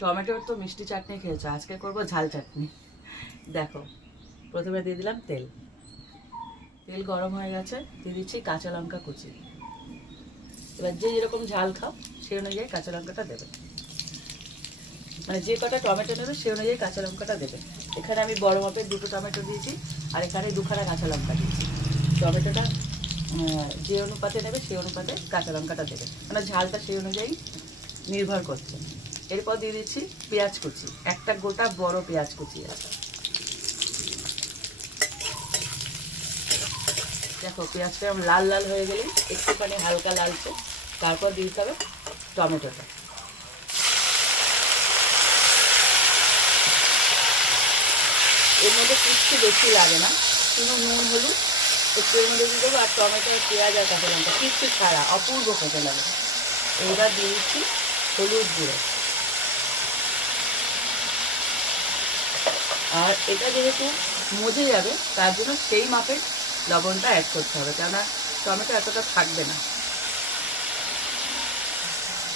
টমেটোর তো মিষ্টি চাটনি খেয়েছো, আজকে করব ঝাল চাটনি। দেখো, প্রথমে দিয়ে দিলাম তেল। তেল গরম হয়ে গেছে, দিয়ে দিচ্ছি কাঁচা লঙ্কা কুচি। এবার যে যেরকম ঝাল খাও সেই অনুযায়ী কাঁচা লঙ্কাটা দেবে, মানে যে কটা টমেটো নেবে সেই অনুযায়ী কাঁচা লঙ্কাটা দেবে। এখানে আমি বড় মাপের 2টো টমেটো দিয়েছি, আর এখানে 2খানা কাঁচা লঙ্কা দিয়েছি। টমেটোটা যে অনুপাতে নেবে সেই অনুপাতে কাঁচা লঙ্কাটা দেবে, মানে ঝালটা সেই অনুযায়ী নির্ভর করছে। এরপর দিয়ে দিচ্ছি পেঁয়াজ কুচি, একটা গোটা বড় পেঁয়াজ কুচি আছে। দেখো পেঁয়াজটা লাল লাল হয়ে গেলে একটুখানি হালকা লালচে, তারপর দিতে হবে টমেটোটা। এর মধ্যে কিচ্ছু বেশি লাগে না, শুধু নুন হলুদ একটু এর মধ্যে দিয়ে দেবো, আর টমেটো পেঁয়াজ আর কাঁচা লঙ্কা কিচ্ছু ছাড়া অপূর্ব খেতে লাগে। এইবার দিয়ে দিচ্ছি হলুদ গুঁড়ো। আর এটা যেহেতু মজে যাবে তার জন্য সেই মাপের লবণটা অ্যাড করতে হবে, কেননা টমেটো এতটা থাকবে না।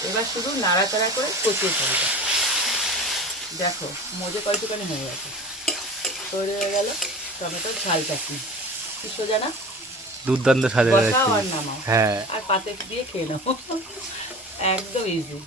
এবার শুধু নাড়াচাড়া করে কষিয়ে ফেলবে। দেখো মজে কয়টুখানি হয়ে গেছে, তৈরি হয়ে গেল টমেটোর ঝাল চাটনি। কি সোজা না? দুর্দান্ত স্বাদের বসাও আর নামাও, হ্যাঁ, আর পাতে দিয়ে খেয়ে নাও, একদম ইজি।